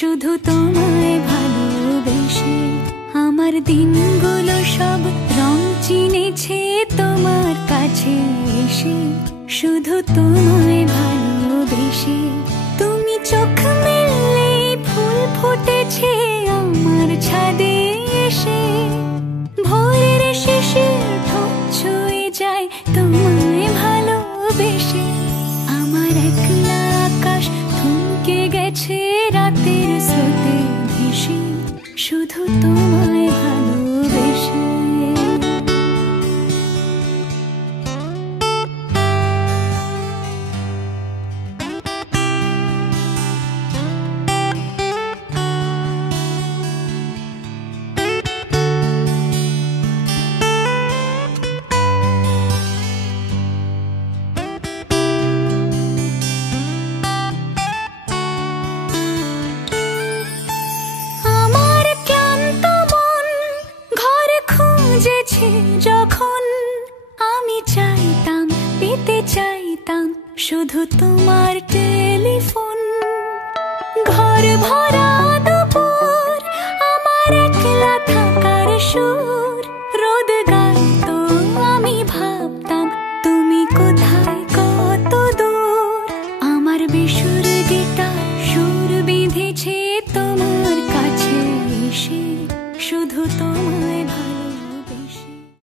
শুধু তোমায় ভালোবেসে আমার দিনগুলো সব রং চিনেছে তোমার কাছে এসে। শুধু তোমায় ভালোবেসে তুমি চোখ মেললে ফুল ফুটেছে আমার ছাদে এসে। ভোরের শিশির ঠোঁট ছুঁয়ে যায় তোমায় ভালোবেসে। আমার একলা আকাশ থমকে গেছে রাতের স্রোতে ভেসে, শুধু তোমায় ভালোবেসে। যখন আমি চাইতাম পেতে চাইতাম শুধু তোমার টেলিফোন। ঘর ভরা দুপুর আমার একলা থাকার সুর রোদ গাইতো, আমি ভাবতাম তুমি কোথায় কত দূর। আমার বেসুর গিটার সুর বিঁধেছে তোমার কাছে এসে, শুধু তোমায় ভালো